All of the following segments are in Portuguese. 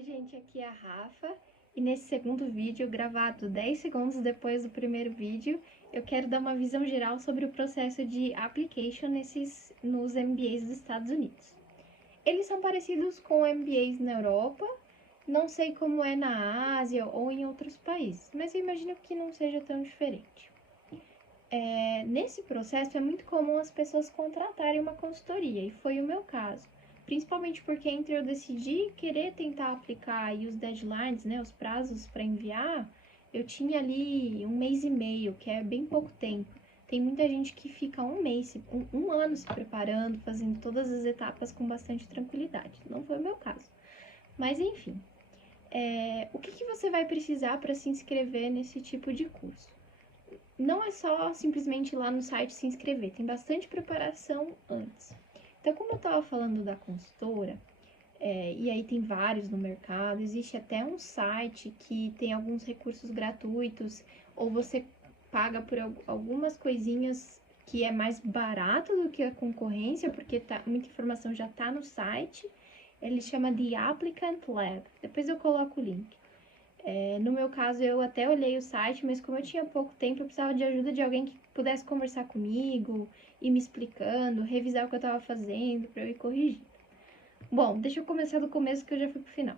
Oi gente, aqui é a Rafa e nesse segundo vídeo, gravado 10 segundos depois do primeiro vídeo, eu quero dar uma visão geral sobre o processo de application nos MBAs dos Estados Unidos. Eles são parecidos com MBAs na Europa, não sei como é na Ásia ou em outros países, mas eu imagino que não seja tão diferente. Nesse processo é muito comum as pessoas contratarem uma consultoria, e foi o meu caso. Principalmente porque entre eu decidir querer tentar aplicar aí os deadlines, né, os prazos para enviar, eu tinha ali 1 mês e meio, que é bem pouco tempo. Tem muita gente que fica um ano se preparando, fazendo todas as etapas com bastante tranquilidade. Não foi o meu caso. Mas enfim, o que você vai precisar para se inscrever nesse tipo de curso? Não é só simplesmente ir lá no site se inscrever, tem bastante preparação antes. Então, como eu estava falando da consultora, e aí tem vários no mercado, existe até um site que tem alguns recursos gratuitos, ou você paga por algumas coisinhas que é mais barato do que a concorrência, porque muita informação já está no site. Ele chama de Applicant Lab. Depois eu coloco o link. No meu caso, eu até olhei o site, mas como eu tinha pouco tempo, eu precisava de ajuda de alguém que pudesse conversar comigo, ir me explicando, revisar o que eu estava fazendo, para eu ir corrigindo. Bom, deixa eu começar do começo que eu já fui pro final.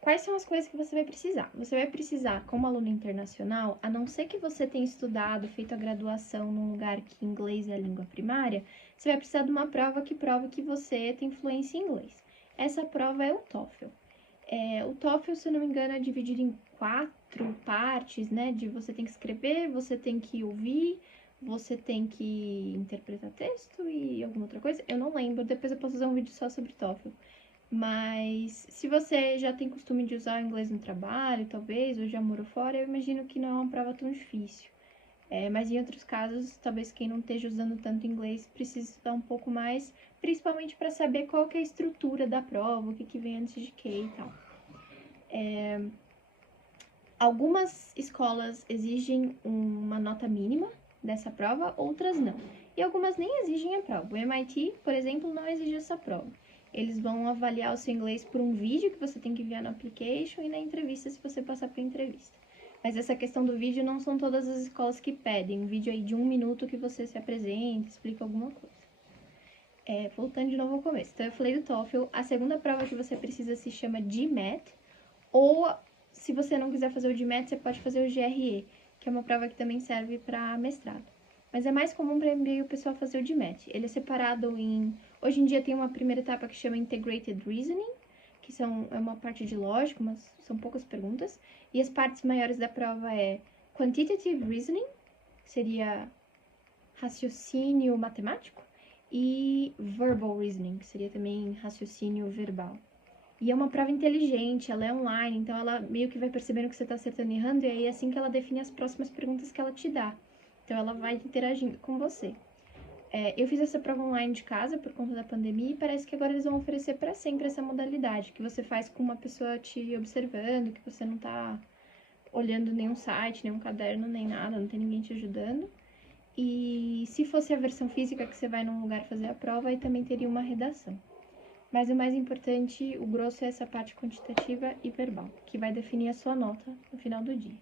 Quais são as coisas que você vai precisar? Você vai precisar, como aluno internacional, a não ser que você tenha estudado, feito a graduação num lugar que inglês é a língua primária, você vai precisar de uma prova que prove que você tem fluência em inglês. Essa prova é o TOEFL. O TOEFL, se eu não me engano, é dividido em 4 partes, né? De você tem que escrever, você tem que ouvir, você tem que interpretar texto e alguma outra coisa. Eu não lembro, depois eu posso fazer um vídeo só sobre TOEFL. Mas se você já tem costume de usar o inglês no trabalho, talvez, ou já morou fora, eu imagino que não é uma prova tão difícil. Mas em outros casos, talvez quem não esteja usando tanto inglês precise estudar um pouco mais, principalmente para saber qual que é a estrutura da prova, o que vem antes de que e tal. Algumas escolas exigem uma nota mínima dessa prova, outras não. E algumas nem exigem a prova. O MIT, por exemplo, não exige essa prova. Eles vão avaliar o seu inglês por um vídeo que você tem que enviar no application e na entrevista se você passar para a entrevista. Mas essa questão do vídeo não são todas as escolas que pedem. Um vídeo aí de 1 minuto que você se apresenta, explica alguma coisa. Voltando de novo ao começo. Então, eu falei do TOEFL. A segunda prova que você precisa se chama GMAT, ou se você não quiser fazer o GMAT, você pode fazer o GRE, que é uma prova que também serve para mestrado. Mas é mais comum para MBA o pessoal fazer o GMAT. Ele é separado em... Hoje em dia tem uma primeira etapa que chama Integrated Reasoning, que é uma parte de lógica, mas são poucas perguntas. E as partes maiores da prova é Quantitative Reasoning, que seria raciocínio matemático, e Verbal Reasoning, que seria também raciocínio verbal. E é uma prova inteligente, ela é online, então ela meio que vai percebendo que você está acertando e errando, e aí é assim que ela define as próximas perguntas que ela te dá. Então ela vai interagindo com você. Eu fiz essa prova online de casa por conta da pandemia e parece que agora eles vão oferecer para sempre essa modalidade, que você faz com uma pessoa te observando, que você não está olhando nenhum site, nenhum caderno, nem nada, não tem ninguém te ajudando. E se fosse a versão física que você vai num lugar fazer a prova, aí também teria uma redação. Mas o mais importante, o grosso é essa parte quantitativa e verbal, que vai definir a sua nota no final do dia.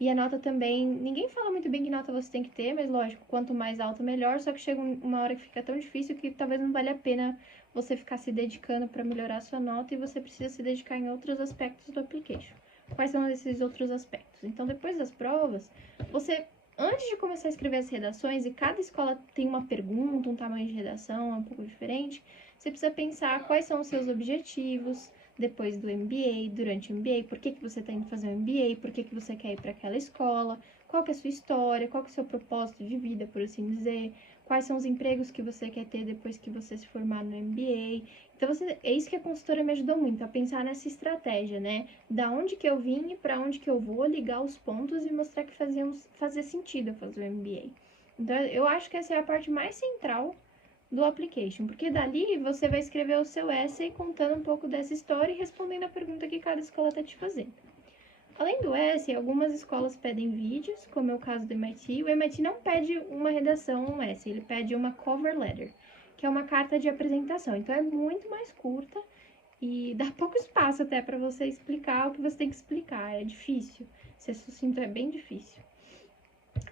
E a nota também, ninguém fala muito bem que nota você tem que ter, mas lógico, quanto mais alta, melhor, só que chega uma hora que fica tão difícil que talvez não valha a pena você ficar se dedicando para melhorar a sua nota e você precisa se dedicar em outros aspectos do application. Quais são esses outros aspectos? Então, depois das provas, você, antes de começar a escrever as redações, e cada escola tem uma pergunta, um tamanho de redação é um pouco diferente, você precisa pensar quais são os seus objetivos depois do MBA, durante o MBA, por que você está indo fazer o MBA, por que você quer ir para aquela escola, qual que é a sua história, qual que é o seu propósito de vida, por assim dizer, quais são os empregos que você quer ter depois que você se formar no MBA. Então, é isso que a consultora me ajudou muito, a pensar nessa estratégia, né? Da onde que eu vim e para onde que eu vou, ligar os pontos e mostrar que fazia sentido eu fazer o MBA. Então, eu acho que essa é a parte mais central do application, porque dali você vai escrever o seu essay contando um pouco dessa história e respondendo a pergunta que cada escola está te fazendo. Além do essay, algumas escolas pedem vídeos, como é o caso do MIT. O MIT não pede uma redação, um essay, ele pede uma cover letter, que é uma carta de apresentação. Então é muito mais curta e dá pouco espaço até para você explicar o que você tem que explicar. É difícil. Ser sucinto é bem difícil.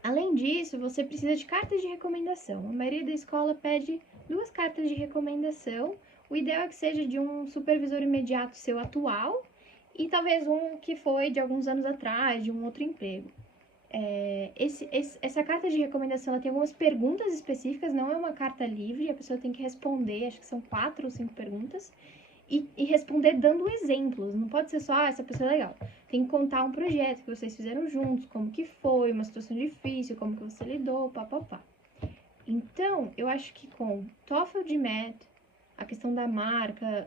Além disso, você precisa de cartas de recomendação. A maioria da escola pede 2 cartas de recomendação. O ideal é que seja de um supervisor imediato seu atual e talvez um que foi de alguns anos atrás, de um outro emprego. Essa carta de recomendação ela tem algumas perguntas específicas, não é uma carta livre, a pessoa tem que responder, acho que são 4 ou 5 perguntas, e responder dando exemplos. Não pode ser só, essa pessoa é legal. Tem que contar um projeto que vocês fizeram juntos, como que foi, uma situação difícil, como que você lidou, papapá. Então, eu acho que com TOEFL GMAT, a questão da marca,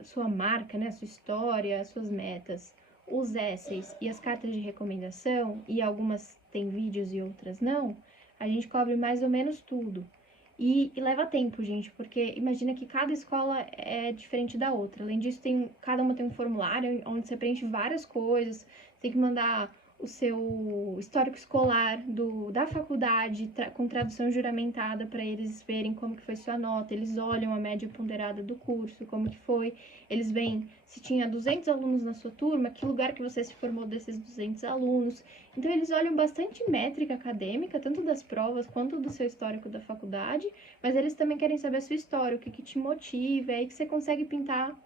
né, sua história, suas metas, os essays e as cartas de recomendação, e algumas têm vídeos e outras não, a gente cobre mais ou menos tudo. E leva tempo, gente, porque imagina que cada escola é diferente da outra. Além disso, cada uma tem um formulário onde você preenche várias coisas, tem que mandar o seu histórico escolar da faculdade com tradução juramentada para eles verem como que foi sua nota. Eles olham a média ponderada do curso, como que foi. Eles veem se tinha 200 alunos na sua turma, que lugar que você se formou desses 200 alunos. Então, eles olham bastante métrica acadêmica, tanto das provas quanto do seu histórico da faculdade, mas eles também querem saber a sua história, o que te motiva, é aí que você consegue pintar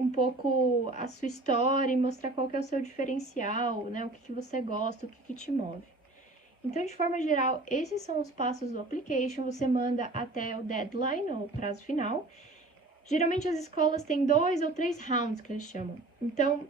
um pouco a sua história e mostrar qual que é o seu diferencial, né? O que você gosta, o que te move. Então, de forma geral, esses são os passos do application. Você manda até o deadline, ou prazo final. Geralmente as escolas têm 2 ou 3 rounds, que eles chamam. Então,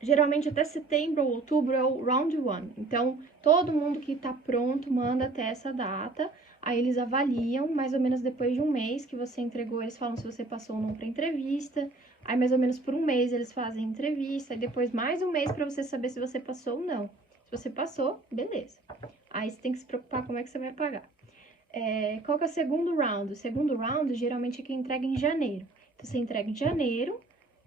geralmente até setembro ou outubro é o round 1. Então, todo mundo que está pronto manda até essa data. Aí eles avaliam, mais ou menos depois de um mês que você entregou, eles falam se você passou ou não para entrevista. Aí, mais ou menos por um mês, eles fazem entrevista. E depois, mais um mês para você saber se você passou ou não. Se você passou, beleza. Aí, você tem que se preocupar como é que você vai pagar. Qual que é o segundo round? O segundo round, geralmente, é quem entrega em janeiro. Então, você entrega em janeiro.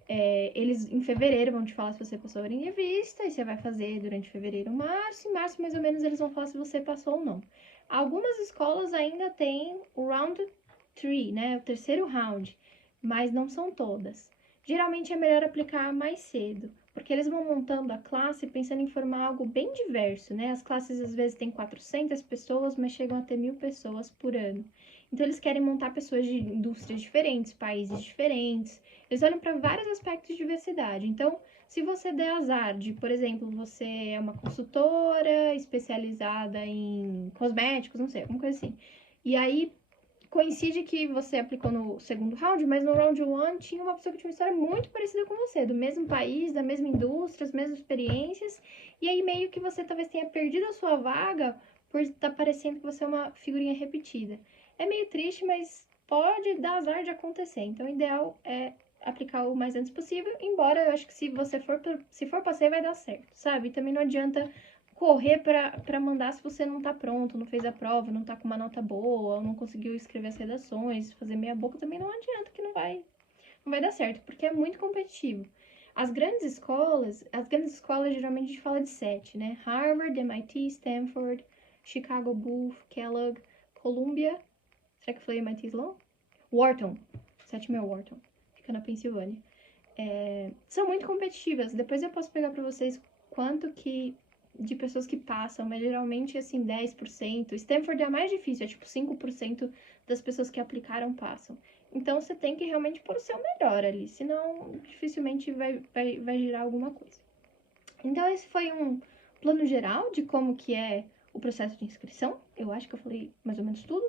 Eles, em fevereiro, vão te falar se você passou a entrevista. E você vai fazer durante fevereiro, março. Em março, mais ou menos, eles vão falar se você passou ou não. Algumas escolas ainda têm o round 3, né? O terceiro round, mas não são todas. Geralmente é melhor aplicar mais cedo, porque eles vão montando a classe pensando em formar algo bem diverso, né? As classes às vezes têm 400 pessoas, mas chegam a ter 1.000 pessoas por ano. Então eles querem montar pessoas de indústrias diferentes, países diferentes. Eles olham para vários aspectos de diversidade. Então, se você der azar de, por exemplo, você é uma consultora especializada em cosméticos, não sei, alguma coisa assim. E aí coincide que você aplicou no segundo round, mas no round 1 tinha uma pessoa que tinha uma história muito parecida com você, do mesmo país, da mesma indústria, as mesmas experiências, e aí meio que você talvez tenha perdido a sua vaga por estar parecendo que você é uma figurinha repetida. É meio triste, mas pode dar azar de acontecer. Então, o ideal é aplicar o mais antes possível, embora eu acho que se for passeio vai dar certo, sabe? Também não adianta correr para mandar se você não tá pronto, não fez a prova, não tá com uma nota boa, não conseguiu escrever as redações, fazer meia boca também não adianta que não vai dar certo, porque é muito competitivo. As grandes escolas geralmente a gente fala de 7, né? Harvard, MIT, Stanford, Chicago Booth, Kellogg, Columbia, será que eu falei MIT Sloan? Wharton, 7º é Wharton, fica na Pensilvânia. São muito competitivas, depois eu posso pegar para vocês quanto que de pessoas que passam, mas geralmente, assim, 10%. Stanford é a mais difícil, é tipo 5% das pessoas que aplicaram passam. Então, você tem que realmente pôr o seu melhor ali, senão dificilmente vai girar alguma coisa. Então, esse foi um plano geral de como que é o processo de inscrição. Eu acho que eu falei mais ou menos tudo.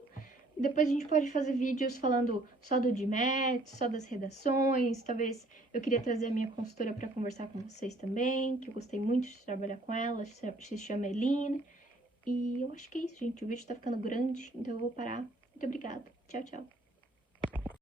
Depois a gente pode fazer vídeos falando só do GMAT, só das redações. Talvez eu queria trazer a minha consultora para conversar com vocês também, que eu gostei muito de trabalhar com ela, se chama Eline. E eu acho que é isso, gente. O vídeo tá ficando grande, então eu vou parar. Muito obrigada. Tchau, tchau.